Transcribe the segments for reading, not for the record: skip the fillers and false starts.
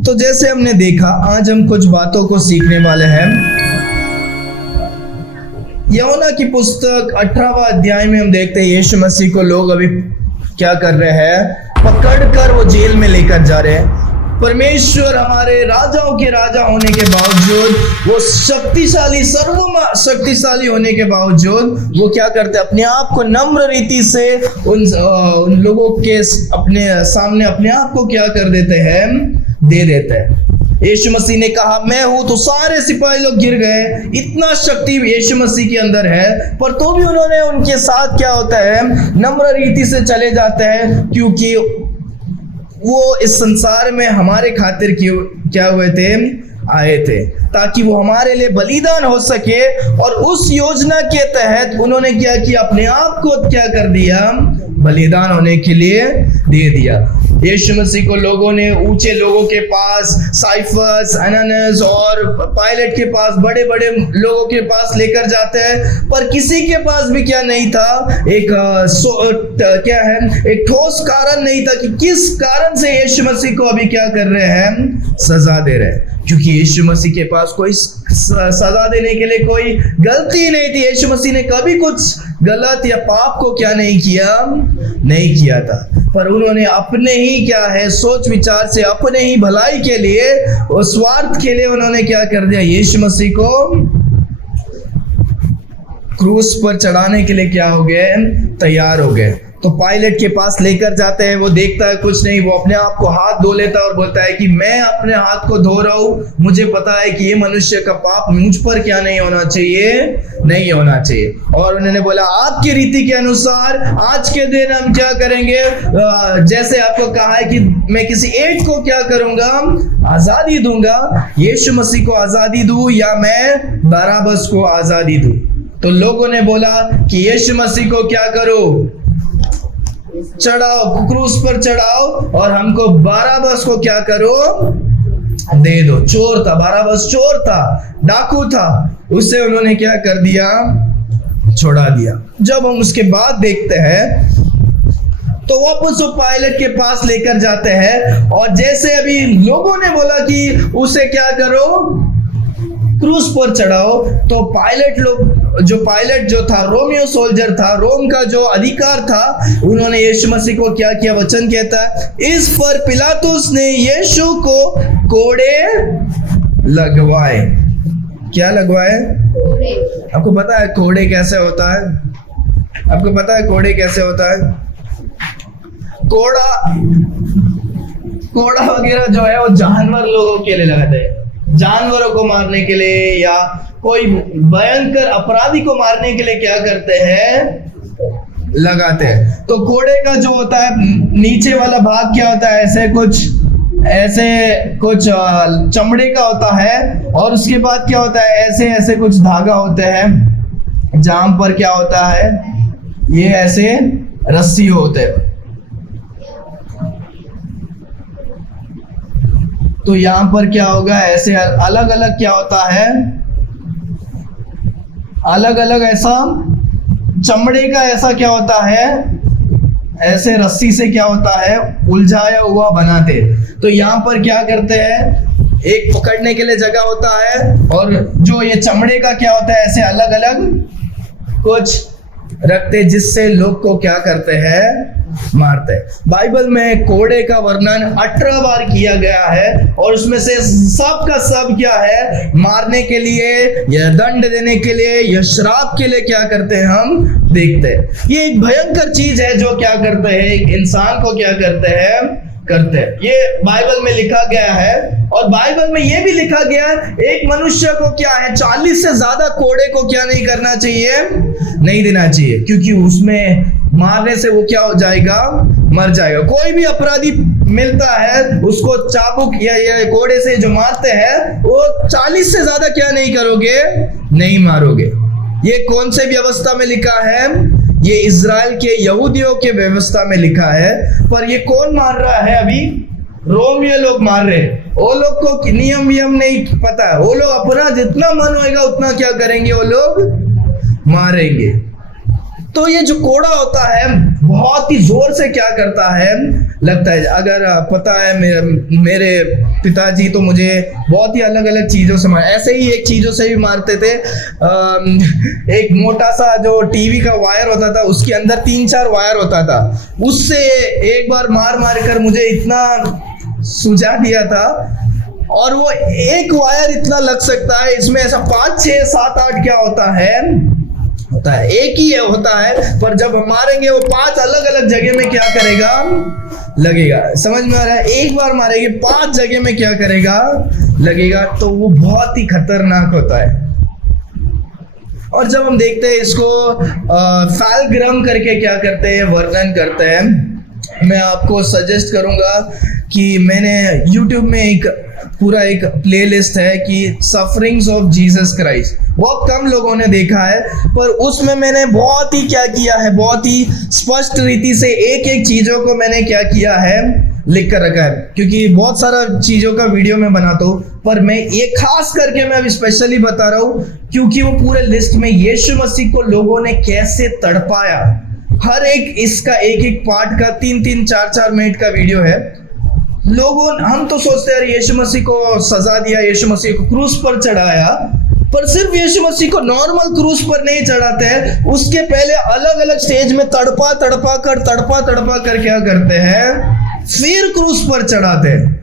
तो जैसे हमने देखा, आज हम कुछ बातों को सीखने वाले हैं। यूहन्ना की पुस्तक 18वां अध्याय में हम देखते हैं यीशु मसीह को लोग अभी क्या कर रहे हैं, पकड़कर वो जेल में लेकर जा रहे हैं। परमेश्वर हमारे राजाओं के राजा होने के बावजूद, वो शक्तिशाली शक्तिशाली होने के बावजूद वो क्या करते हैं, अपने आप को नम्र रीति से उन लोगों के अपने सामने अपने आप को क्या कर देते हैं, दे देते हैं। यीशु मसीह ने कहा मैं हूं, तो सारे सिपाही लोग गिर गए। इतना शक्ति यीशु मसीह के अंदर है, पर तो भी उन्होंने उनके साथ क्या होता है, नम्र रीति से चले जाते हैं, क्योंकि वो इस संसार में हमारे खातिर क्या हुए थे, आए थे, ताकि वो हमारे लिए बलिदान हो सके। और उस योजना के तहत उन्होंने क्या किया, अपने आप को क्या कर दिया, बलिदान होने के लिए दे दिया। यीशु मसीह को लोगों ने ऊंचे लोगों के पास, साइफस, अनानस और पायलट के पास, बड़े बड़े लोगों के पास लेकर जाते हैं, पर किसी के पास भी क्या नहीं था, एक ठोस कारण नहीं था कि किस कारण से यीशु मसीह को अभी क्या कर रहे हैं, सजा दे रहे हैं। क्योंकि यीशु मसीह के पास कोई सजा देने के लिए कोई गलती नहीं थी। यीशु मसीह ने कभी कुछ गलत या पाप को क्या नहीं किया था, पर उन्होंने अपने ही क्या है, सोच विचार से, अपने ही भलाई के लिए और स्वार्थ के लिए उन्होंने क्या कर दिया, यीशु मसीह को क्रूस पर चढ़ाने के लिए क्या हो गए, तैयार हो गए। तो पायलट के पास लेकर जाते हैं, वो देखता है कुछ नहीं, वो अपने आप को हाथ धो लेता है और बोलता है कि मैं अपने हाथ को धो रहा हूं, मुझे पता है कि ये मनुष्य का पाप मुझ पर क्या नहीं होना चाहिए। और उन्होंने बोला आपकी रीति के अनुसार आज के दिन हम क्या करेंगे, जैसे आपको कहा है कि मैं किसी एक को क्या करूंगा, आजादी दूंगा, यीशु मसीह को आजादी दूं या मैं बराबस को आजादी दूं। तो लोगों ने बोला कि यीशु मसीह को क्या करो, चढ़ाओ, क्रूस पर चढ़ाओ, और हमको बराबस को क्या करो, दे दो। चोर था, बराबस चोर था, डाकू था, उसे उन्होंने क्या कर दिया, छोड़ा दिया। जब हम उसके बाद देखते हैं तो वापस वो पायलट के पास लेकर जाते हैं, और जैसे अभी लोगों ने बोला कि उसे क्या करो, क्रूस पर चढ़ाओ, तो पायलट जो था, रोमियो सोल्जर था, रोम का जो अधिकार था, उन्होंने यीशु मसीह को क्या किया, वचन कहता है इस पर पिलातुस ने यीशु को कोड़े लगवाए। क्या लगवाए? आपको पता है कोड़े कैसे होता है? आपको पता है कोड़े कैसे होता है? कोड़ा वगैरह जो है वो जानवर लोगों के लिए लगाते हैं, जानवरों को मारने के लिए या कोई भयंकर अपराधी को मारने के लिए क्या करते हैं, लगाते हैं। तो कोड़े का जो होता है नीचे वाला भाग क्या होता है, ऐसे कुछ चमड़े का होता है, और उसके बाद क्या होता है, ऐसे कुछ धागा होते हैं, जहां पर क्या होता है, ये ऐसे रस्सी होते हैं। तो यहां पर क्या होगा, ऐसे अलग अलग क्या होता है, अलग अलग ऐसा चमड़े का ऐसा क्या होता है, ऐसे रस्सी से क्या होता है, उलझाया हुआ बनाते। तो यहां पर क्या करते हैं, एक पकड़ने के लिए जगह होता है, और जो ये चमड़े का क्या होता है, ऐसे अलग अलग कुछ रखते, जिससे लोग को क्या करते हैं, मारते हैं। बाइबल में कोड़े का वर्णन 18 बार किया गया है, और उसमें से सब का सब क्या है, मारने के लिए या दंड देने के लिए या श्राप के लिए क्या करते हैं, हम देखते हैं। ये एक भयंकर चीज है जो क्या करते हैं, एक इंसान को क्या करते हैं, ये बाइबल में लिखा गया है। और बाइबल में ये भी लिखा गया है, एक मनुष्य को क्या है, 40 से ज्यादा कोड़े को क्या नहीं करना चाहिए, नहीं देना चाहिए, क्योंकि उसमें मारने से वो क्या हो जाएगा, मर जाएगा। कोई भी अपराधी मिलता है, उसको चाबुक या कोड़े से जो मारते हैं, वो 40 से ज्यादा क्या नहीं करोगे, नहीं मारोगे। ये कौन से व्यवस्था में लिखा है, ये इजराइल के यहूदियों के व्यवस्था में लिखा है। पर ये कौन मार रहा है, अभी रोमियो लोग मार रहे हैं। वो लोग को नियम वियम नहीं पता है, वो लोग अपना जितना मन होएगा उतना क्या करेंगे, वो लोग मारेंगे। तो ये जो कोड़ा होता है बहुत ही जोर से क्या करता है, लगता है। अगर पता है मेरे पिताजी तो मुझे बहुत ही अलग अलग चीजों से मार, ऐसे ही एक चीजों से भी मारते थे। एक मोटा सा जो टीवी का वायर होता था, उसके अंदर 3-4 वायर होता था, उससे एक बार मार मार कर मुझे इतना सुझा दिया था। और वो एक वायर इतना लग सकता है, इसमें ऐसा 5, 6, 7, 8 क्या होता है, एक ही होता है, पर जब हम मारेंगे वो 5 अलग अलग जगह में क्या करेगा, लगेगा। समझ में आ रहा है? एक बार मारेंगे 5 जगह में क्या करेगा, लगेगा। तो वो बहुत ही खतरनाक होता है। और जब हम देखते हैं इसको फैलग्राम करके क्या करते हैं, वर्णन करते हैं। मैं आपको सजेस्ट करूंगा कि मैंने YouTube में एक पूरा एक प्लेलिस्ट है कि सफरिंग्स ऑफ जीसस क्राइस्ट, बहुत कम लोगों ने देखा है, पर उसमें मैंने बहुत ही क्या किया है, बहुत ही स्पष्ट रीति से एक एक चीजों को मैंने क्या किया है, लिख कर रखा है। क्योंकि बहुत सारा चीजों का वीडियो मैं बनाता हूँ, पर मैं ये खास करके मैं अभी स्पेशली बता रहा हूँ क्योंकि वो पूरे लिस्ट में यीशु मसीह को लोगों ने कैसे तड़पाया, हर एक इसका एक एक पार्ट का 3-3, 4-4 मिनट का वीडियो है। लोगों, हम तो सोचते हैं यीशु मसीह को सजा दिया, यीशु मसीह को क्रूस पर चढ़ाया, पर सिर्फ यीशु मसीह को नॉर्मल क्रूस पर नहीं चढ़ाते हैं, उसके पहले अलग अलग स्टेज में तड़पा तड़पा कर क्या करते हैं, फिर क्रूस पर चढ़ाते हैं।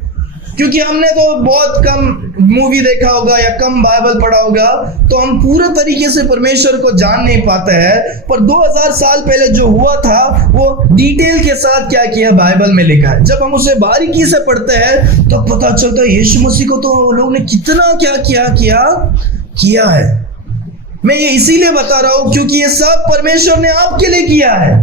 क्योंकि हमने तो बहुत कम मूवी देखा होगा या कम बाइबल पढ़ा होगा, तो हम पूरे तरीके से परमेश्वर को जान नहीं पाते हैं। पर 2000 साल पहले जो हुआ था वो डिटेल के साथ क्या किया, बाइबल में लिखा है। जब हम उसे बारीकी से पढ़ते हैं तो पता चलता है यीशु मसीह को तो लोगों ने कितना क्या किया है। मैं ये इसीलिए बता रहा हूं क्योंकि ये सब परमेश्वर ने आपके लिए किया है।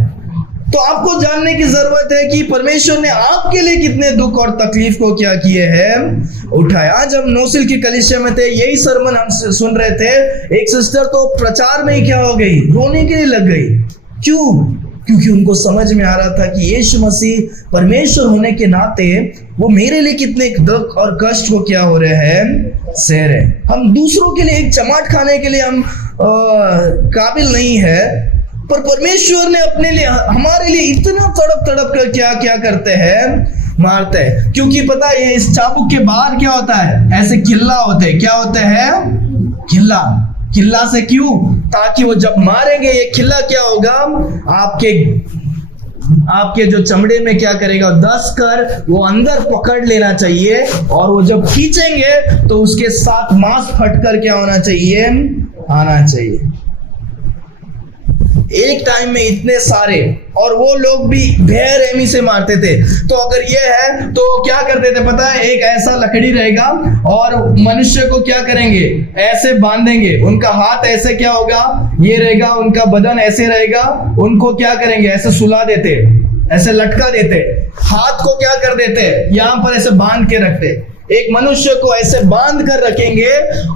तो आपको जानने की जरूरत है कि परमेश्वर ने आपके लिए कितने दुख और तकलीफ को क्या किए हैं, उठाए। आज हम नोसिल की कलीसिया में थे, यही सरमन हम सुन रहे थे। एक सिस्टर तो प्रचार में ही क्या हो गई, रोने के लिए लग गई। क्यों? क्योंकि उनको समझ में आ रहा था कि यीशु मसीह परमेश्वर होने के नाते वो मेरे लिए कितने दुख और कष्ट को क्या हो रहे हैं, सह रहे। हम दूसरों के लिए एक चमाट खाने के लिए हम काबिल नहीं है, पर परमेश्वर ने अपने लिए, हमारे लिए इतना तड़प कर क्या करते हैं, मारते हैं। क्योंकि पता है इस चाबुक के बाहर क्या होता है, ऐसे किल्ला होते हैं। क्या होते हैं? किल्ला से क्यों? ताकि वो जब मारेंगे ये किल्ला क्या होगा, आपके जो चमड़े में क्या करेगा, दस कर वो अंदर पकड़ लेना चाहिए, और वो जब खींचेंगे तो उसके साथ मांस फटकर क्या होना चाहिए, आना चाहिए। एक टाइम में इतने सारे, और वो लोग भी बेरहमी से मारते थे। तो अगर ये है तो क्या करते थे पता है, एक ऐसा लकड़ी रहेगा और मनुष्य को क्या करेंगे, ऐसे बांधेंगे, उनका हाथ ऐसे क्या होगा, ये रहेगा, उनका बदन ऐसे रहेगा, उनको क्या करेंगे, ऐसे सुला देते, ऐसे लटका देते, हाथ को क्या कर देते, यहां पर ऐसे बांध के रखते। एक मनुष्य को ऐसे बांध कर रखेंगे,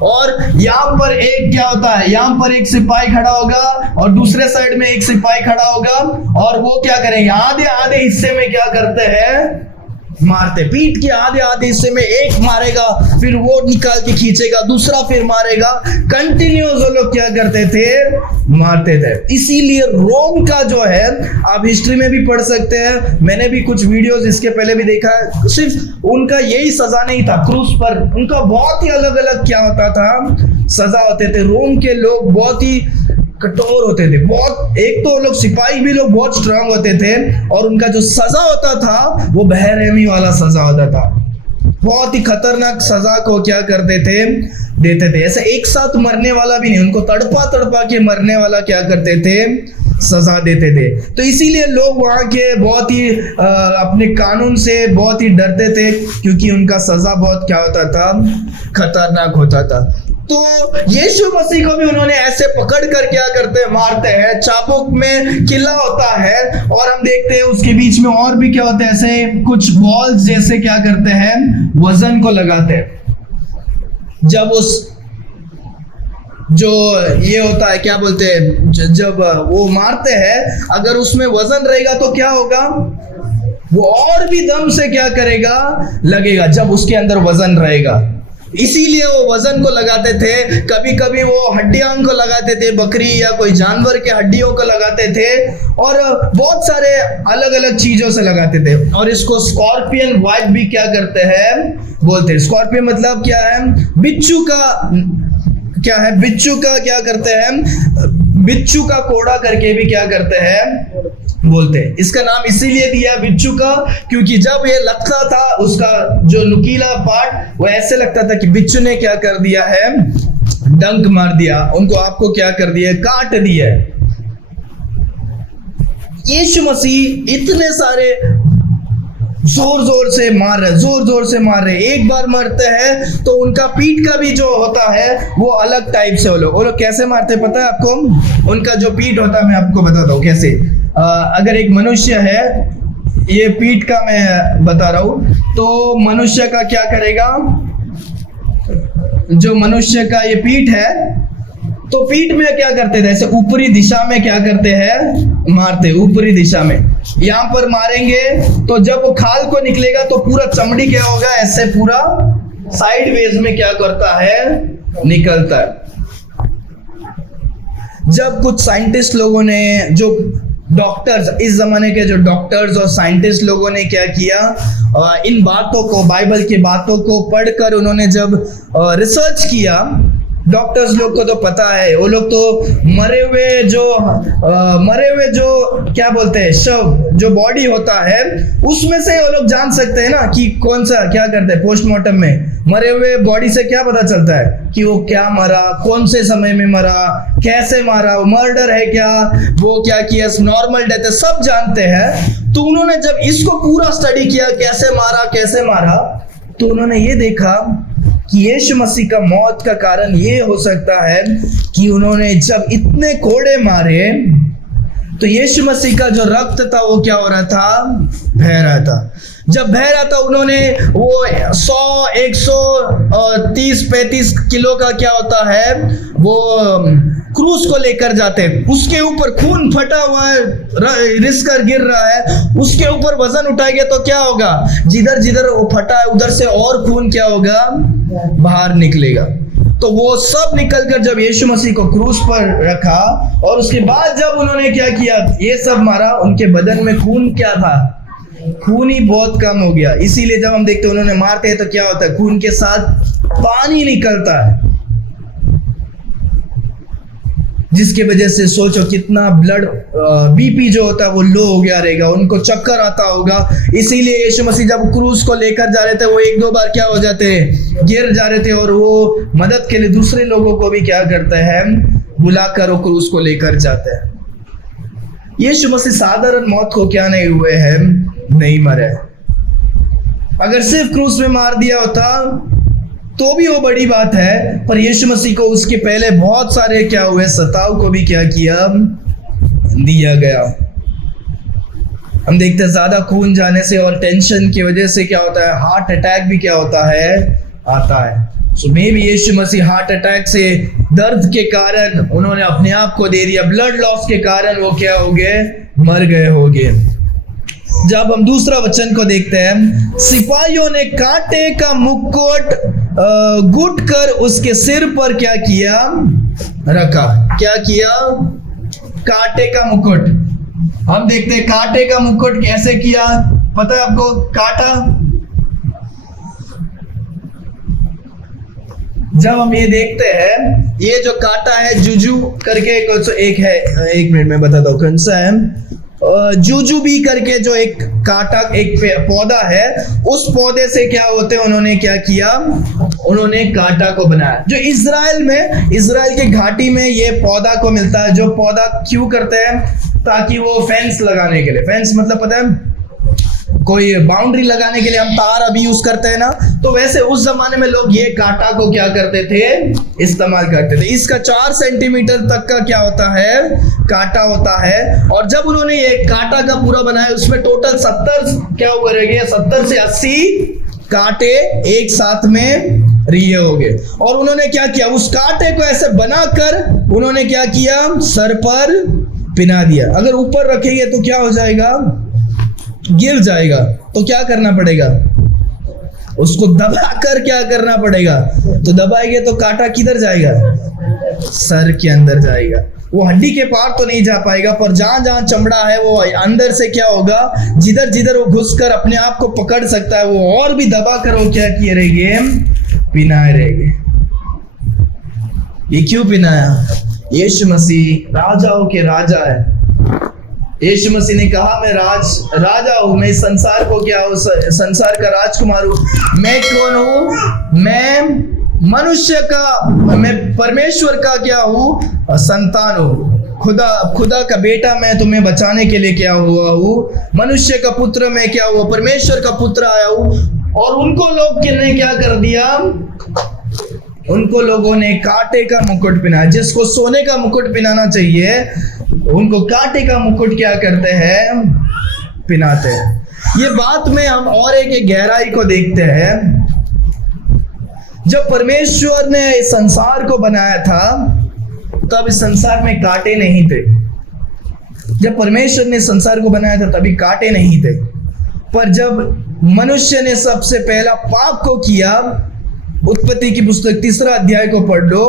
और यहां पर एक क्या होता है, यहां पर एक सिपाही खड़ा होगा और दूसरे साइड में एक सिपाही खड़ा होगा, और वो क्या करेंगे, आधे आधे हिस्से में क्या करते हैं, मारते। पीठ के आधे आधे हिस्से में एक मारेगा, फिर वो निकाल के खींचेगा, दूसरा फिर मारेगा, कंटिन्यूअस वो लोग क्या करते थे, मारते थे। इसीलिए रोम का जो है, आप हिस्ट्री में भी पढ़ सकते हैं, मैंने भी कुछ वीडियोस इसके पहले भी देखा है, सिर्फ उनका यही सजा नहीं था क्रूस पर, उनका बहुत ही अलग अलग क्या होता था, सजा होते थे। रोम के लोग बहुत ही कठोर होते थे, बहुत। एक तो लोग सिपाही भी लोग बहुत स्ट्रांग होते थे, और उनका जो सजा होता था वो बेरहमी वाला सजा होता था। बहुत ही खतरनाक सजा को क्या करते थे, देते थे। ऐसे एक साथ मरने वाला भी नहीं, उनको तड़पा के मरने वाला क्या करते थे, सजा देते थे। तो इसीलिए लोग वहां के बहुत ही अपने कानून से बहुत ही डरते थे, क्योंकि उनका सजा बहुत क्या होता था, खतरनाक होता था। तो यीशु मसीह को भी उन्होंने ऐसे पकड़ कर क्या करते हैं, मारते हैं। चाबुक में किला होता है, और हम देखते हैं उसके बीच में और भी क्या होते हैं, ऐसे कुछ बॉल्स जैसे क्या करते हैं, वजन को लगाते हैं। जब उस जो ये होता है, क्या बोलते हैं, जब वो मारते हैं, अगर उसमें वजन रहेगा तो क्या होगा, वो और भी दम से क्या करेगा, लगेगा, जब उसके अंदर वजन रहेगा। इसीलिए वो वजन को लगाते थे, कभी कभी वो हड्डियों को लगाते थे, बकरी या कोई जानवर के हड्डियों को लगाते थे, और बहुत सारे अलग अलग चीजों से लगाते थे। और इसको स्कॉर्पियन वाइफ भी क्या करते हैं, बोलते हैं। स्कॉर्पियन मतलब क्या है, बिच्छू का, क्या है, बिच्छू का क्या करते हैं, बिच्छू का कोड़ा करके भी क्या करते हैं, बोलते हैं। इसका नाम इसीलिए दिया बिच्छू का, क्योंकि जब ये लगता था उसका जो नुकीला पार्ट, वो ऐसे लगता था कि बिच्छू ने क्या कर दिया है, डंक मार दिया उनको, आपको क्या कर दिया, काट दिया। यीशु मसीह इतने सारे जोर जोर से मार रहे, जोर जोर से मार रहे, एक बार मरते हैं तो उनका पीठ का भी जो होता है वो अलग टाइप से, वो लोग कैसे मारते हैं पता है आपको, उनका जो पीठ होता है मैं आपको बताता हूँ कैसे। अगर एक मनुष्य है, ये पीठ का मैं बता रहा हूं, तो मनुष्य का क्या करेगा, जो मनुष्य का ये पीठ है, तो पीठ में क्या करते थे, ऐसे ऊपरी दिशा में क्या करते हैं, मारते, ऊपरी दिशा में। यहां पर मारेंगे तो जब वो खाल को निकलेगा तो पूरा चमड़ी क्या होगा, ऐसे पूरा साइड वेज में क्या करता है, निकलता है। जब कुछ साइंटिस्ट लोगों ने, जो डॉक्टर्स, इस जमाने के जो डॉक्टर्स और साइंटिस्ट लोगों ने क्या किया, इन बातों को, बाइबल की बातों को पढ़कर उन्होंने जब रिसर्च किया, डॉक्टर्स लोग को तो पता है, वो लोग तो मरे हुए जो क्या बोलते हैं, शव, जो बॉडी होता है उसमें से वो लोग जान सकते हैं ना कि कौन सा, क्या करते हैं पोस्टमार्टम में, मरे हुए बॉडी से क्या पता चलता है कि वो क्या मरा, कौन से समय में मरा, कैसे मारा, वो मर्डर है क्या, वो क्या किया, नॉर्मल डेथ है, सब जानते हैं। तो उन्होंने जब इसको पूरा स्टडी किया, कैसे मारा, तो उन्होंने ये देखा कि यीशु मसीह का मौत का कारण ये हो सकता है कि उन्होंने जब इतने कोड़े मारे तो यीशु मसीह का जो रक्त था वो क्या हो रहा था, बह रहा था। जब बह रहा था उन्होंने वो 100, 130, 35 किलो का क्या होता है, वो क्रूस को लेकर जाते, उसके ऊपर खून फटा हुआ है, रिस कर गिर रहा है, उसके ऊपर वजन उठाएंगे तो क्या होगा, जिधर जिधर वो फटा है उधर से और खून क्या होगा, बाहर निकलेगा। तो वो सब निकलकर जब यीशु मसीह को क्रूस पर रखा और उसके बाद जब उन्होंने क्या किया, ये सब मारा, उनके बदन में खून क्या था, खून ही बहुत कम हो गया। इसीलिए जब हम देखते हैं उन्होंने मारते हैं तो क्या होता है, खून के साथ पानी निकलता है, जिसके वजह से सोचो कितना ब्लड बीपी जो होता है वो लो हो गया रहेगा, उनको चक्कर आता होगा। इसीलिए यीशु मसीह जब क्रूस को लेकर जा रहे थे वो 1-2 बार क्या हो जाते हैं, गिर जा रहे थे, और वो मदद के लिए दूसरे लोगों को भी क्या करते हैं, बुलाकर वो क्रूस को लेकर जाते हैं। यीशु मसीह साधारण मौत को क्या नहीं हुए हैं, नहीं मरे। अगर सिर्फ क्रूस में मार दिया होता तो भी वो बड़ी बात है, पर यीशु मसीह को उसके पहले बहुत सारे क्या हुए, सताव को भी क्या किया, दिया गया। हम देखते हैं ज्यादा खून जाने से और टेंशन की वजह से क्या होता है, हार्ट अटैक भी क्या होता है, आता है। सो मे बी यीशु मसीह हार्ट अटैक से, दर्द के कारण उन्होंने अपने आप को दे दिया, ब्लड लॉस के कारण वो क्या हो गए, मर गए होंगे। जब हम दूसरा वचन को देखते हैं, सिपाहियों ने कांटे का मुकुट गुट कर उसके सिर पर क्या किया, रखा। क्या किया, कांटे का मुकुट। हम देखते हैं कांटे का मुकुट कैसे किया, पता है आपको, कांटा, जब हम ये देखते हैं, ये जो कांटा है जुजू करके एक है, 1 मिनट में बताता हूँ कौन सा है, जुजुबी करके जो एक कांटा, एक पौधा है, उस पौधे से क्या होते हैं, उन्होंने क्या किया, उन्होंने कांटा को बनाया। जो इजराइल में, इजराइल के घाटी में ये पौधा को मिलता है, जो पौधा क्यों करते हैं, ताकि वो फेंस लगाने के लिए, फेंस मतलब पता है, कोई बाउंड्री लगाने के लिए हम तार अभी यूज करते हैं ना, तो वैसे उस जमाने में लोग ये कांटा को क्या करते थे, इस्तेमाल करते थे। इसका 4 सेंटीमीटर तक का क्या होता है, कांटा होता है। और जब उन्होंने ये कांटा का पूरा बनाया, उसमें टोटल 70 क्या हुआ रह गया, 70 से 80 कांटे एक साथ में रिये हो गए। और उन्होंने क्या किया, उस कांटे को ऐसे बनाकर उन्होंने क्या किया, सर पर पिना दिया। अगर ऊपर रखेंगे तो क्या हो जाएगा, गिर जाएगा, तो क्या करना पड़ेगा, उसको दबाकर क्या करना पड़ेगा, तो दबाएंगे तो कांटा किधर जाएगा, सर के अंदर जाएगा। वो हड्डी के पार तो नहीं जा पाएगा, पर जहां जहां चमड़ा है वो अंदर से क्या होगा, जिधर जिधर वो घुसकर अपने आप को पकड़ सकता है वो और भी दबा कर वो क्या किए रहेंगे, पिनाए रहेंगे। ये क्यों पिनाया? यीशु मसीह राजाओं के राजा है। यीशु मसीह ने कहा मैं राजा हूं, मैं संसार को क्या हूं, संसार का राजकुमार हूं। मैं कौन हूं? मैं मनुष्य का, मैं परमेश्वर का क्या हूं, संतान हूं। खुदा का बेटा मैं तुम्हें बचाने के लिए क्या हुआ हूं, मनुष्य का पुत्र मैं क्या हुआ, परमेश्वर का पुत्र आया हूं। और उनको लोग ने क्या कर दिया, उनको लोगों ने कांटे का मुकुट पहनाया। जिसको सोने का मुकुट पहनाना चाहिए उनको कांटे का मुकुट क्या करते हैं, पहनाते हैं। ये बात में हम और एक गहराई को देखते हैं। जब परमेश्वर ने इस संसार को बनाया था तब इस संसार में कांटे नहीं थे। जब परमेश्वर ने संसार को बनाया था तभी कांटे नहीं थे। पर जब मनुष्य ने सबसे पहला पाप को किया, उत्पत्ति की पुस्तक 3 अध्याय को पढ़ लो,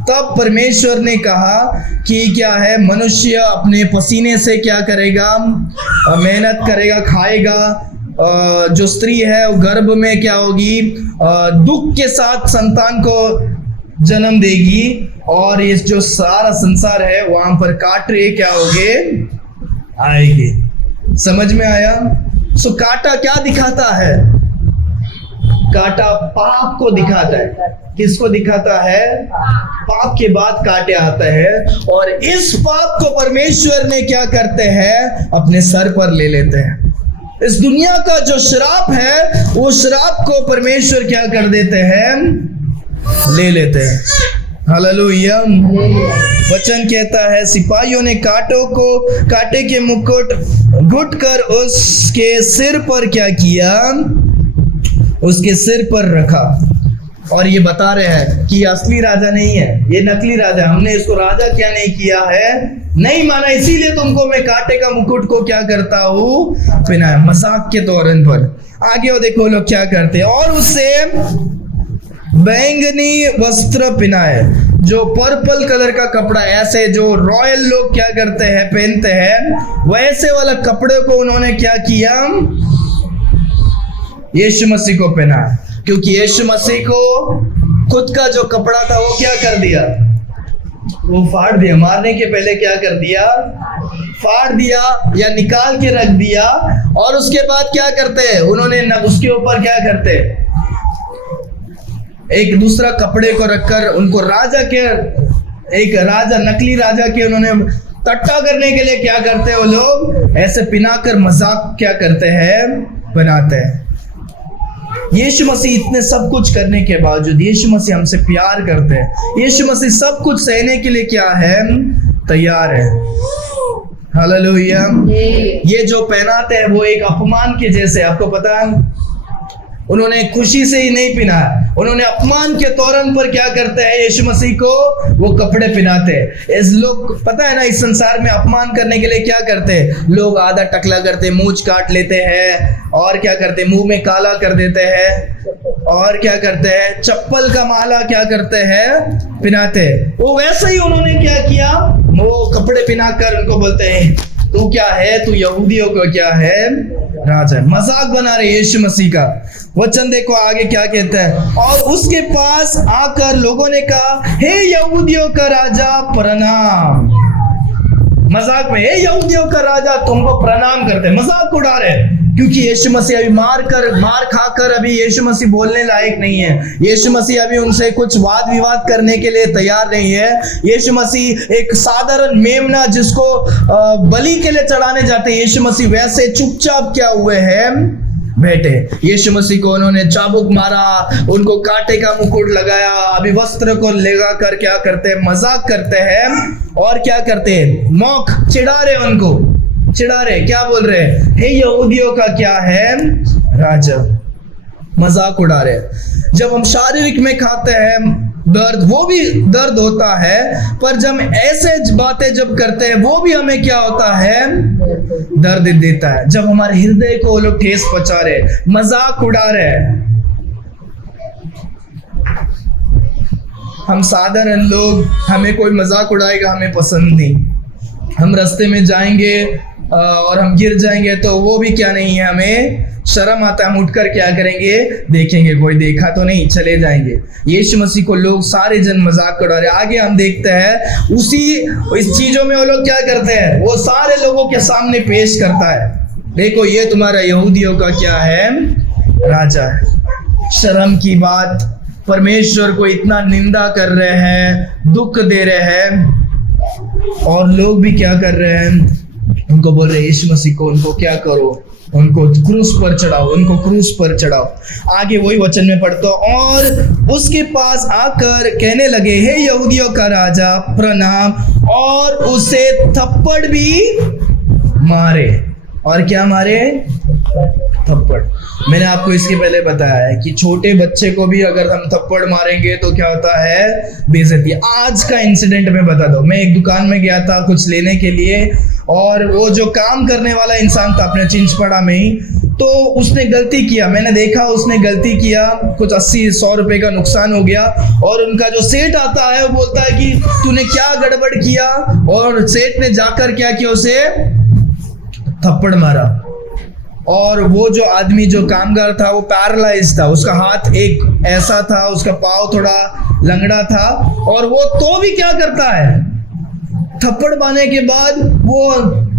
तब परमेश्वर ने कहा कि क्या है, मनुष्य अपने पसीने से क्या करेगा, मेहनत करेगा, खाएगा। जो स्त्री है वो गर्भ में क्या होगी, दुख के साथ संतान को जन्म देगी। और ये जो सारा संसार है वहां पर कांटे क्या होंगे, आएंगे। समझ में आया? सो कांटा क्या दिखाता है? कांटा पाप को दिखाता है। किसको दिखाता है? पाप के बाद कांटे आता है। और इस पाप को परमेश्वर ने क्या करते हैं, अपने सर पर ले लेते हैं। इस दुनिया का जो श्राप है वो श्राप को परमेश्वर क्या कर देते हैं, ले लेते हैं। हालेलुया। वचन कहता है सिपाहियों ने कांटे के मुकुट घुट कर उसके सिर पर क्या किया, उसके सिर पर रखा। और ये बता रहे हैं कि असली राजा नहीं है, ये नकली राजा। हमने इसको राजा क्या नहीं किया है, नहीं माना, इसीलिए तुमको मैं कांटे का मुकुट को क्या करता हूँ, पहनाया, मजाक के तौर पर। आगे वो देखो लोग क्या करते हैं, और उससे बैंगनी वस्त्र पहनाए, जो पर्पल कलर का कपड़ा, ऐसे जो रॉयल लोग क्या करते हैं, पहनते हैं, वैसे वाला कपड़े को उन्होंने क्या किया, यीशु मसीह को पहना। क्योंकि यीशु मसीह को खुद का जो कपड़ा था वो क्या कर दिया, वो फाड़ दिया। मारने के पहले क्या कर दिया, फाड़ दिया या निकाल के रख दिया। और उसके बाद क्या करते हैं उन्होंने, उसके ऊपर क्या करते, एक दूसरा कपड़े को रखकर उनको राजा के, एक राजा, नकली राजा के उन्होंने टट्टा करने के लिए क्या करते हैं, वो लोग ऐसे पिनाकर मजाक क्या करते हैं, बनाते हैं। यीशु मसीह इतने सब कुछ करने के बावजूद यीशु मसीह हमसे प्यार करते हैं। यीशु मसीह सब कुछ सहने के लिए क्या है, तैयार है। हालेलुया। ये जो पहनाते हैं वो एक अपमान के जैसे, आपको पता है, उन्होंने खुशी से ही नहीं पहनाया, उन्होंने अपमान के तौरन पर क्या करते हैं, यीशु मसीह को वो कपड़े पहनाते हैं। इस लोग पता है ना, इस संसार में अपमान करने के लिए क्या करते हैं लोग, आधा टकला करते, मूंछ काट लेते हैं, और क्या करते, मुंह में काला कर देते हैं, और क्या करते हैं, चप्पल का माला क्या करते हैं, पहनाते हैं। वो वैसे ही उन्होंने क्या किया, वो कपड़े पहनाकर उनको बोलते हैं तू क्या है, तू यहूदियों को क्या है, राजा। मजाक बना रहे यीशु मसीह का। वचन देखो आगे क्या कहता है, और उसके पास आकर लोगों ने कहा, हे यहूदियों का राजा प्रणाम। मजाक में, हे यहूदियों का राजा तुमको प्रणाम करते, मजाक उड़ा रहे। क्योंकि यीशु मसीह अभी मार खाकर अभी यीशु मसीह बोलने लायक नहीं है। यीशु मसीह अभी उनसे कुछ वाद विवाद करने के लिए तैयार नहीं है। यीशु मसीह एक साधारण मेमना जिसको बलि के लिए चढ़ाने जाते, यीशु मसीह वैसे चुपचाप क्या हुए हैं, बैठे। यीशु मसीह को उन्होंने चाबुक मारा, उनको कांटे का मुकुट लगाया, अभी वस्त्र को लगा कर क्या करते हैं, मजाक करते हैं, और क्या करते हैं, मौक चिढ़ा रहे, उनको चिढ़ा रहे, क्या बोल रहे हैं, हे यहूदियों का क्या है, राजा। मजाक उड़ा रहे। जब हम शारीरिक में खाते हैं दर्द, वो भी दर्द होता है, पर जब ऐसे बातें जब करते हैं वो भी हमें क्या होता है, दर्द देता है। जब हमारे हृदय को लोग ठेस पहुंचा रहे, मजाक उड़ा रहे, हम साधारण लोग, हमें कोई मजाक उड़ाएगा हमें पसंद नहीं, हम रास्ते में जाएंगे और हम गिर जाएंगे तो वो भी क्या नहीं है, हमें शर्म आता है, हम उठकर क्या करेंगे, देखेंगे कोई देखा तो नहीं, चले जाएंगे। यीशु मसीह को लोग सारे जन मजाक उड़ा रहे। आगे हम देखते हैं इस चीजों में वो लोग क्या करते हैं, वो सारे लोगों के सामने पेश करता है, देखो ये तुम्हारा यहूदियों का क्या है, राजा है। शर्म की बात, परमेश्वर को इतना निंदा कर रहे हैं, दुख दे रहे हैं, और लोग भी क्या कर रहे हैं, उनको बोल रहे यीशु मसीह को, उनको क्या करो, उनको क्रूस पर चढ़ाओ, उनको क्रूस पर चढ़ाओ। आगे वही वचन में पढ़ता, और उसके पास आकर कहने लगे, हे यहूदियों का राजा प्रणाम, और उसे थप्पड़ भी मारे। और क्या मारे, थप्पड़। मैंने आपको इसके पहले बताया है कि छोटे बच्चे को भी अगर हम थप्पड़ मारेंगे तो क्या होता है, बेइज्जती। आज का इंसिडेंट मैं बता दो, मैं एक दुकान में गया था कुछ लेने के लिए, और वो जो काम करने वाला इंसान था अपने चिंचपड़ा में ही, तो उसने गलती किया, मैंने देखा उसने गलती किया, कुछ 80-100 रुपए का नुकसान हो गया। और उनका जो सेठ आता है वो बोलता है कि तूने क्या गड़बड़ किया, और सेठ ने जाकर क्या किया, उसे थप्पड़ मारा। और वो जो आदमी, जो कामगार था, वो पैरालाइज था, उसका हाथ एक ऐसा था, उसका पाँव थोड़ा लंगड़ा था, और वो तो भी क्या करता है, थप्पड़ मारने के बाद वो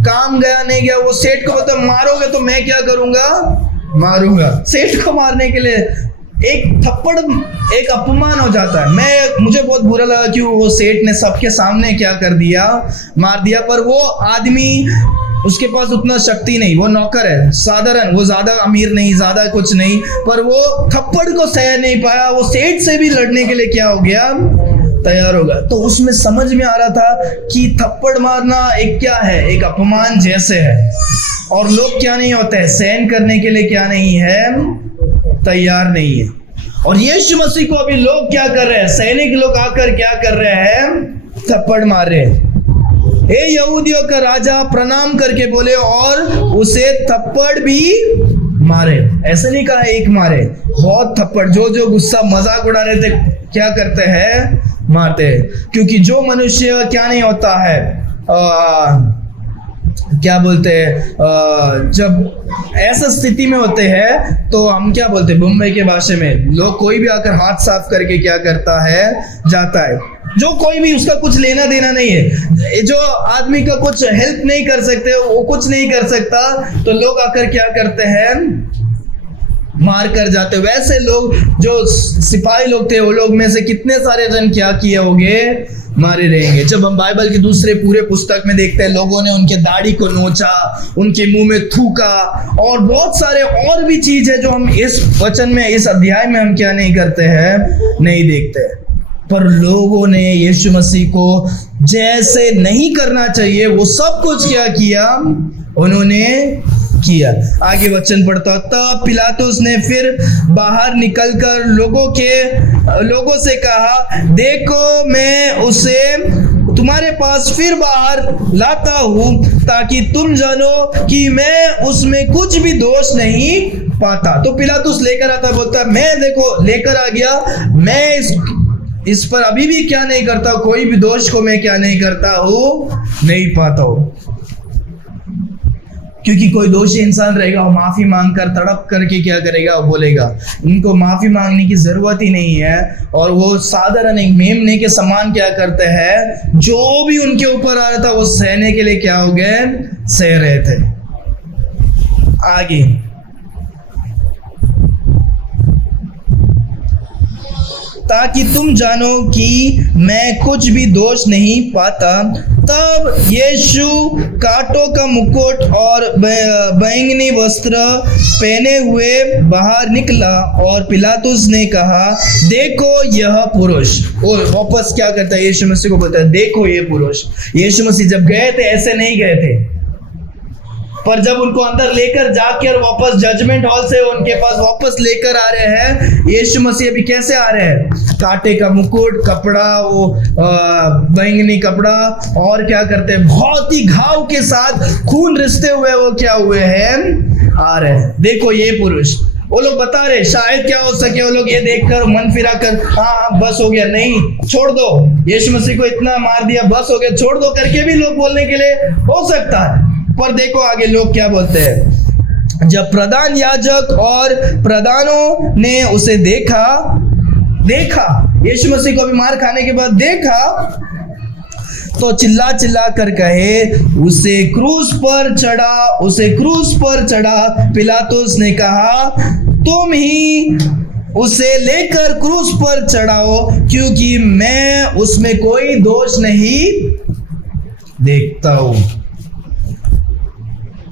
काम गया नहीं गया, वो सेठ को बोलता मारोगे तो मैं क्या करूंगा, मारूंगा। सेठ को मारने के लिए एक थप्पड़ एक अपमान हो जाता है। मुझे बहुत बुरा लगा कि वो सेठ ने सबके सामने क्या कर दिया, मार दिया। पर वो आदमी, उसके पास उतना शक्ति नहीं, वो नौकर है साधारण, वो ज्यादा अमीर नहीं, ज्यादा कुछ नहीं, पर वो थप्पड़ को सह नहीं पाया, वो सेठ से भी लड़ने के लिए क्या हो गया, तैयार होगा। तो उसमें समझ में आ रहा था कि थप्पड़ मारना एक क्या है, एक अपमान जैसे है, और लोग क्या नहीं होते हैं, सहन करने के लिए क्या नहीं है, तैयार नहीं है। और यीशु मसीह को अभी लोग क्या कर रहे हैं, सैनिक लोग आकर क्या कर रहे हैं, थप्पड़ मार रहे हैं। हे यहूदियों का राजा प्रणाम करके बोले, और उसे थप्पड़ भी मारे। ऐसे नहीं कहा एक मारे, बहुत थप्पड़, जो गुस्सा मजाक उड़ा रहे थे क्या करते हैं, मारते हैं। क्योंकि जो मनुष्य क्या नहीं होता है, क्या बोलते हैं, जब ऐसा स्थिति में होते हैं तो हम क्या बोलते हैं, मुंबई के भाषा में लोग, कोई भी आकर हाथ साफ करके क्या करता है, जाता है। जो कोई भी, उसका कुछ लेना देना नहीं है, जो आदमी का कुछ हेल्प नहीं कर सकते, वो कुछ नहीं कर सकता, तो लोग आकर क्या करते हैं, मार कर जाते। वैसे लोग जो सिपाही लोग थे, वो लोग में से कितने सारे जन क्या किए होंगे, मारे रहेंगे। जब हम बाइबल के दूसरे पूरे पुस्तक में देखते हैं, लोगों ने उनके दाढ़ी को नोचा, उनके मुंह में थूका, और बहुत सारे और भी चीज है जो हम इस वचन में, इस अध्याय में हम क्या नहीं करते हैं, नहीं देखते। पर लोगों ने यीशु मसीह को जैसे नहीं करना चाहिए वो सब कुछ क्या किया, उन्होंने किया। आगे वचन पढ़ता, तब पिलातुस ने फिर बाहर निकलकर लोगों से कहा, देखो मैं उसे तुम्हारे पास फिर बाहर लाता हूं, ताकि तुम जानो कि मैं उसमें कुछ भी दोष नहीं पाता। तो पिलातुस लेकर आता, बोलता मैं देखो लेकर आ गया, मैं इस पर अभी भी क्या नहीं करता, कोई भी दोष को मैं क्या नहीं करता हूं, नहीं पाता हूं। क्योंकि कोई दोषी इंसान रहेगा, वो माफी मांगकर तड़प करके क्या करेगा, वो बोलेगा। इनको माफी मांगने की जरूरत ही नहीं है, और वो साधारण एक मेमने के समान क्या करते हैं, जो भी उनके ऊपर आ रहा था वो सहने के लिए क्या हो गए, सह रहे थे। आगे ताकि तुम जानो कि मैं कुछ भी दोष नहीं पाता। तब यीशु कांटों का मुकुट और बैंगनी वस्त्र पहने हुए बाहर निकला, और पिलातुस ने कहा, देखो यह पुरुष। और वापस क्या करता है, यीशु मसीह को बोलता है, देखो ये पुरुष। यीशु मसीह जब गए थे ऐसे नहीं गए थे, पर जब उनको अंदर लेकर जाकर वापस जजमेंट हॉल से उनके पास वापस लेकर आ रहे हैं, यीशु मसीह अभी कैसे आ रहे हैं, कांटे का मुकुट, कपड़ा, वो बैंगनी कपड़ा, और क्या करते हैं, बहुत ही घाव के साथ खून रिसते हुए वो क्या हुए हैं, आ रहे हैं। देखो ये पुरुष। वो लोग बता रहे शायद क्या हो सके, वो लोग ये देखकर मन फिरा कर हाँ बस हो गया, नहीं छोड़ दो, यीशु मसीह को इतना मार दिया बस हो गया छोड़ दो करके भी लोग बोलने के लिए हो सकता है। पर देखो आगे लोग क्या बोलते हैं। जब प्रधान याजक और प्रधानों ने उसे देखा यीशु मसीह को भी मार खाने के बाद देखा, तो चिल्ला चिल्ला कर कहे उसे क्रूस पर चढ़ा। पिलातुस ने कहा तुम ही उसे लेकर क्रूस पर चढ़ाओ, क्योंकि मैं उसमें कोई दोष नहीं देखता हूं।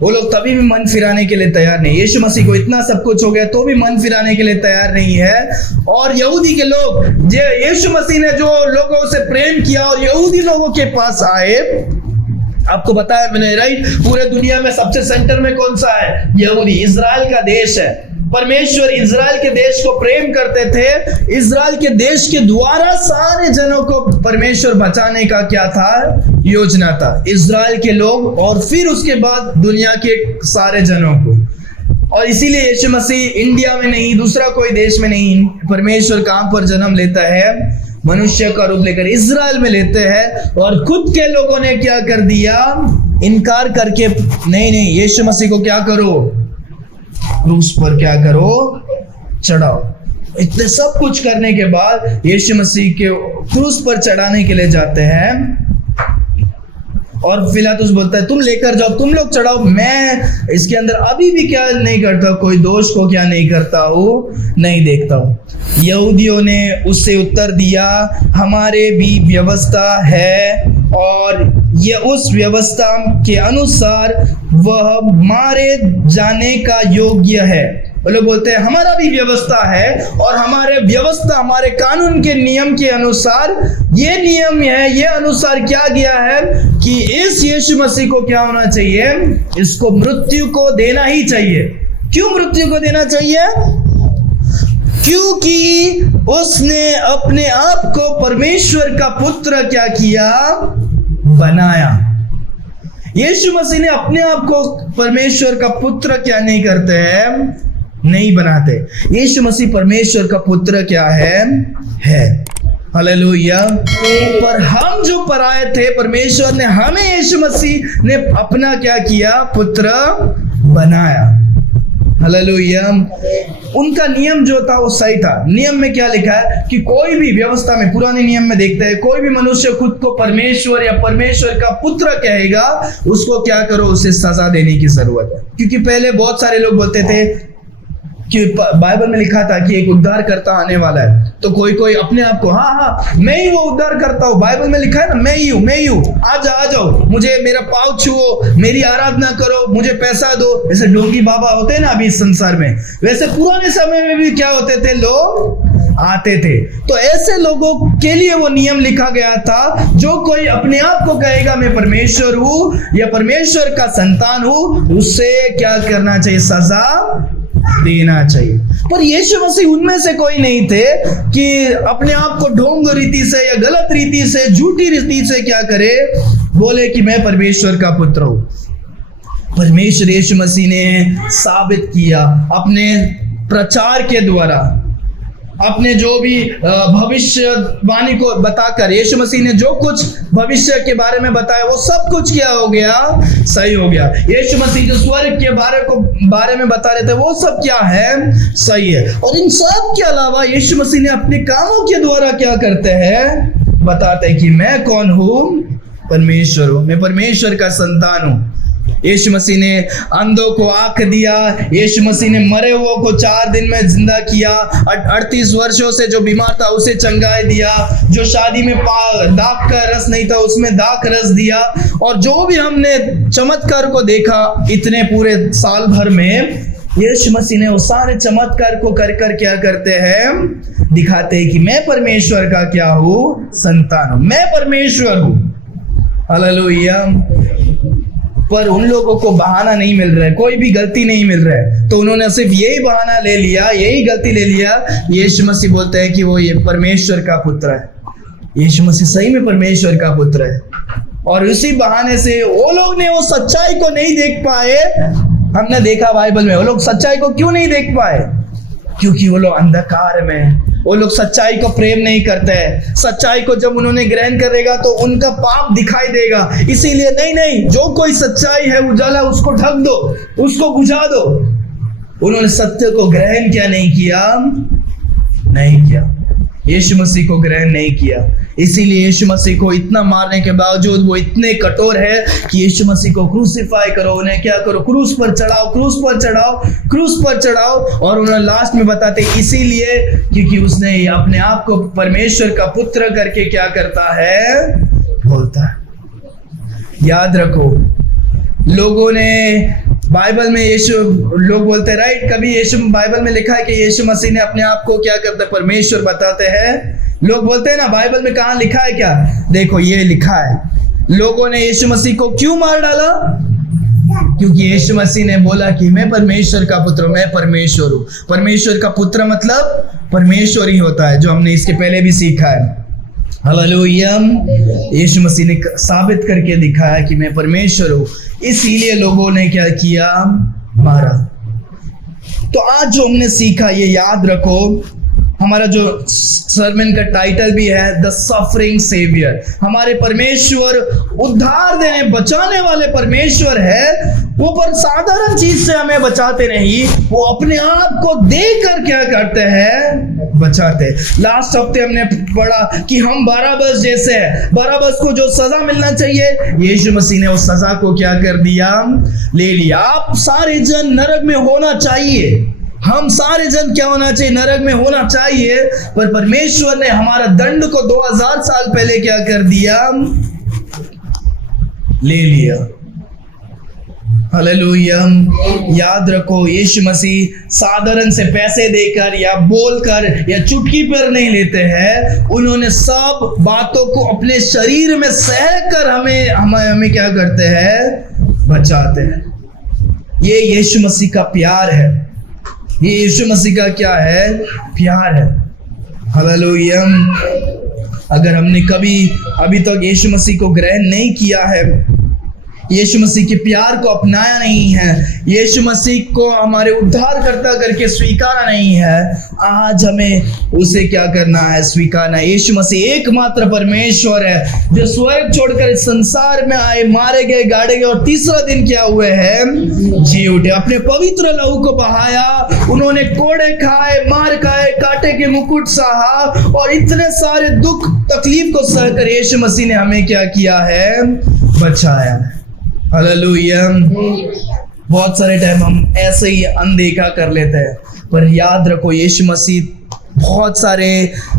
वो लोग तभी भी मन फिराने के लिए तैयार नहीं। यीशु मसीह को इतना सब कुछ हो गया तो भी मन फिराने के लिए तैयार नहीं है। और यहूदी के लोग, यीशु मसीह ने जो लोगों से प्रेम किया और यहूदी लोगों के पास आए, आपको बताया मैंने राइट, पूरे दुनिया में सबसे सेंटर में कौन सा है? यहूदी, इजराइल का देश है। परमेश्वर इजराइल के देश को प्रेम करते थे। इजराइल के देश के द्वारा सारे जनों को परमेश्वर बचाने का क्या था? योजना था। इजराइल के लोग और फिर उसके बाद दुनिया के सारे जनों को। और इसीलिए यीशु मसीह इंडिया में नहीं, दूसरा कोई देश में नहीं, परमेश्वर कहां पर जन्म लेता है? मनुष्य का रूप लेकर इजराइल में लेते हैं। और खुद के लोगों ने क्या कर दिया? इनकार करके नहीं, यीशु मसीह को क्या करो? क्रूस पर क्या करो? चढ़ाओ। इतने सब कुछ करने के बाद यीशु मसीह के क्रूस पर चढ़ाने के लिए जाते हैं। और पिलातुस बोलता है तुम लेकर जाओ, तुम लोग चढ़ाओ, मैं इसके अंदर अभी भी क्या नहीं करता, कोई दोष को क्या नहीं करता हूं, नहीं देखता हूं। यहूदियों ने उससे उत्तर दिया हमारे भी व्यवस्था है और ये उस व्यवस्था के अनुसार वह मारे जाने का योग्य है। वो लोग बोलते हैं हमारा भी व्यवस्था है और हमारे व्यवस्था, हमारे कानून के नियम के अनुसार ये नियम है, ये अनुसार क्या गया है कि इस यीशु मसीह को क्या होना चाहिए? इसको मृत्यु को देना ही चाहिए। क्यों मृत्यु को देना चाहिए? क्योंकि उसने अपने आप को परमेश्वर का पुत्र क्या किया? बनाया। यीशु मसीह ने अपने आप को परमेश्वर का पुत्र क्या नहीं करते हैं? नहीं बनाते। यीशु मसीह परमेश्वर का पुत्र क्या है? हालेलुया। पर हम जो पराये थे, परमेश्वर ने हमें, यीशु मसीह ने अपना क्या किया? पुत्र बनाया। हालेलुया। उनका नियम जो था वो सही था। नियम में क्या लिखा है कि कोई भी व्यवस्था में, पुराने नियम में देखते हैं, कोई भी मनुष्य खुद को परमेश्वर या परमेश्वर का पुत्र कहेगा, उसको क्या करो? उसे सजा देने की जरूरत है। क्योंकि पहले बहुत सारे लोग बोलते थे कि बाइबल में लिखा था कि एक उद्धार करता आने वाला है, तो कोई अपने आप को हाँ मैं ही वो उद्धार करता हूँ, बाइबल में लिखा है ना, मैं ही हूँ, आ जाओ, मुझे मेरा पाँव छुओ, मेरी आराधना करो, मुझे पैसा दो। जैसे डोंगी बाबा होते हैं ना अभी इस संसार में, वैसे पुराने समय में भी क्या होते थे? लोग आते थे। तो ऐसे लोगों के लिए वो नियम लिखा गया था, जो कोई अपने आप को कहेगा मैं परमेश्वर हूं या परमेश्वर का संतान हूं, उससे क्या करना चाहिए? सजा देना चाहिए। पर यीशु मसीह उनमें से कोई नहीं थे कि अपने आप को ढोंग रीति से या गलत रीति से, झूठी रीति से क्या करे? बोले कि मैं परमेश्वर का पुत्र हूं। परमेश्वर यीशु मसीह ने साबित किया अपने प्रचार के द्वारा, अपने जो भी भविष्यवाणी को बताकर, यीशु मसीह ने जो कुछ भविष्य के बारे में बताया वो सब कुछ क्या हो गया? सही हो गया। यीशु मसीह जो स्वर्ग के बारे में बता रहे थे वो सब क्या है? सही है। और इन सब के अलावा यीशु मसीह ने अपने कामों के द्वारा क्या करते हैं? बताते हैं कि मैं कौन हूं? परमेश्वर हूं, मैं परमेश्वर का संतान हूं। यीशु मसीह ने अंधों को आंख दिया, यीशु मसीह ने मरे हुए को 4 दिन में जिंदा किया, 38 वर्षों से जो बीमार था उसे चंगाई दिया, जो शादी में दाख का रस नहीं था उसमें दाख रस दिया। और जो भी हमने चमत्कार को देखा इतने पूरे साल भर में, यीशु मसीह ने वो सारे चमत्कार को कर क्या करते हैं? दिखाते हैं कि मैं परमेश्वर का क्या हूं? संतान हूं, मैं परमेश्वर हूं। हालेलुया। पर उन लोगों को बहाना नहीं मिल रहा है, कोई भी गलती नहीं मिल रहा है, तो उन्होंने सिर्फ यही बहाना ले लिया, यही गलती ले लिया। यीशु मसीह बोलते हैं कि वो ये परमेश्वर का पुत्र है। यीशु मसीह सही में परमेश्वर का पुत्र है। और उसी बहाने से वो लोग ने वो सच्चाई को नहीं देख पाए। हमने देखा बाइबल में वो लोग सच्चाई को क्यों नहीं देख पाए? क्योंकि वो लोग अंधकार में हैं, वो लोग सच्चाई को प्रेम नहीं करते हैं। सच्चाई को जब उन्होंने ग्रहण करेगा तो उनका पाप दिखाई देगा। इसीलिए नहीं, जो कोई सच्चाई है उजाला उसको ढक दो, उसको बुझा दो। उन्होंने सत्य को ग्रहण क्या नहीं किया, नहीं किया, यीशु मसीह को ग्रहण नहीं किया। इसीलिए यीशु मसीह को इतना मारने के बावजूद वो इतने कठोर है कि यीशु मसीह को क्रूसिफाई करो, उन्हें क्या करो, क्रूस पर चढ़ाओ, क्रूस पर चढ़ाओ, क्रूस पर चढ़ाओ। और उन्हें लास्ट में बताते इसीलिए क्योंकि उसने अपने आप को परमेश्वर का पुत्र करके क्या करता है, बोलता है। याद रखो, लोगों ने बाइबल में लोग बोलते हैं राइट, कभी बाइबल में लिखा है कि यीशु मसीह ने अपने आप को क्या करते हैं, परमेश्वर बताते हैं। लोग बोलते हैं ना बाइबल में कहाँ लिखा है क्या, देखो ये लिखा है। लोगों ने यीशु मसीह को क्यों मार डाला, क्योंकि यीशु मसीह ने बोला कि मैं परमेश्वर का पुत्र, मैं परमेश्वर हूँ। परमेश्वर का पुत्र मतलब परमेश्वर ही होता है, जो हमने इसके पहले भी सीखा है। हालेलुया। यीशु मसीह ने साबित करके दिखाया कि मैं परमेश्वर हूँ, इसीलिए लोगों ने क्या किया, मारा। तो आज जो हमने सीखा ये याद रखो, हमारा जो सरमन का टाइटल भी है द सफरिंग सेवियर। हमारे परमेश्वर उद्धार देने बचाने वाले परमेश्वर है। वो पर साधारण चीज से हमें बचाते नहीं, वो अपने आप को देकर क्या करते हैं, बचाते। लास्ट हफ्ते हमने पढ़ा कि हम बराबस जैसे हैं। बराबस को जो सजा मिलना चाहिए, यीशु मसीह ने उस सजा को क्या कर दिया, ले लिया। आप सारे जन नरक में होना चाहिए, हम सारे जन क्या होना चाहिए, नरक में होना चाहिए। पर परमेश्वर ने हमारा दंड को 2000 साल पहले क्या कर दिया, ले लिया। हालेलुया। याद रखो, यीशु मसीह साधारण से पैसे देकर या बोलकर या चुटकी पर नहीं लेते हैं। उन्होंने सब बातों को अपने शरीर में सहकर हमें क्या करते हैं, बचाते हैं। ये यीशु मसीह का प्यार है, ये यीशु मसीह का क्या है, प्यार है। हालेलुया। अगर हमने कभी अभी तक यीशु मसीह को ग्रहण नहीं किया है, यीशु मसीह के प्यार को अपनाया नहीं है, यीशु मसीह को हमारे उद्धारकर्ता करके स्वीकारा नहीं है, आज हमें उसे क्या करना है, स्वीकारना है। यीशु मसीह एकमात्र परमेश्वर है जो स्वर्ग छोड़कर इस संसार में आए, मारे गए, गाड़े गए और तीसरा दिन क्या हुए हैं, जी उठे। अपने पवित्र लहू को बहाया, उन्होंने कोड़े खाए, मार खाए, कांटे के मुकुट सहा और इतने सारे दुख तकलीफ को सहकर यीशु मसीह ने हमें क्या किया है, बचाया। हालेलुया। बहुत सारे टाइम हम ऐसे ही अनदेखा कर लेते हैं, पर याद रखो यीशु मसीह बहुत सारे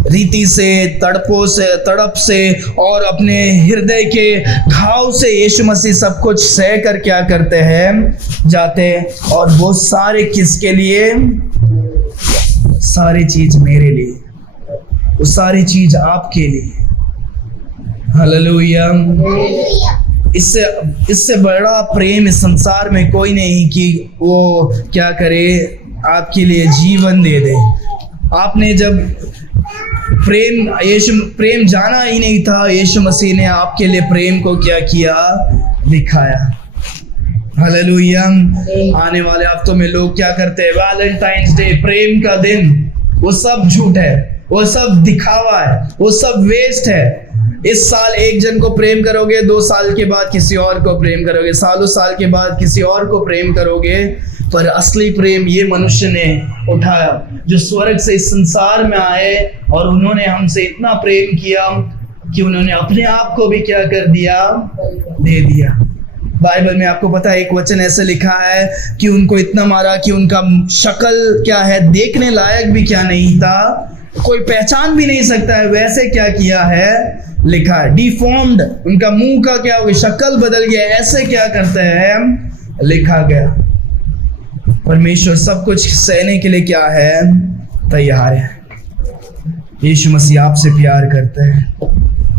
रीति से, तड़प से और अपने हृदय के घाव से यीशु मसीह सब कुछ सह कर क्या करते हैं, जाते हैं। और वो सारे किसके लिए, सारी चीज मेरे लिए, वो सारी चीज आपके लिए। हालेलुया। इससे बड़ा प्रेम इस संसार में कोई नहीं कि वो क्या करे, आपके लिए जीवन दे दे। आपने जब प्रेम जाना ही नहीं था, यीशु मसीह ने आपके लिए प्रेम को क्या किया, दिखाया। हालेलुया। आने वाले हफ्तों में लोग क्या करते हैं, वैलेंटाइंस डे, प्रेम का दिन, वो सब झूठ है, वो सब दिखावा है, वो सब वेस्ट है। इस साल एक जन को प्रेम करोगे, 2 साल के बाद किसी और को प्रेम करोगे, सालों साल के बाद किसी और को प्रेम करोगे। पर असली प्रेम ये मनुष्य ने उठाया जो स्वर्ग से इस संसार में आए और उन्होंने हमसे इतना प्रेम किया कि उन्होंने अपने आप को भी क्या कर दिया, दे दिया। बाइबल में आपको पता है एक वचन ऐसे लिखा है कि उनको इतना मारा कि उनका शक्ल क्या है, देखने लायक भी क्या नहीं था, कोई पहचान भी नहीं सकता है, वैसे क्या किया है, लिखा है। डिफॉर्म्ड, उनका मुंह का क्या हो गया, शक्ल बदल गया, ऐसे क्या करते हैं, लिखा गया। परमेश्वर सब कुछ सहने के लिए क्या है, तैयार है। यीशु मसीह आपसे प्यार करते हैं।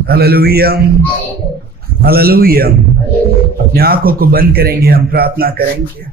हालेलुया। हालेलुया। अपनी आंखों को बंद करेंगे, हम प्रार्थना करेंगे।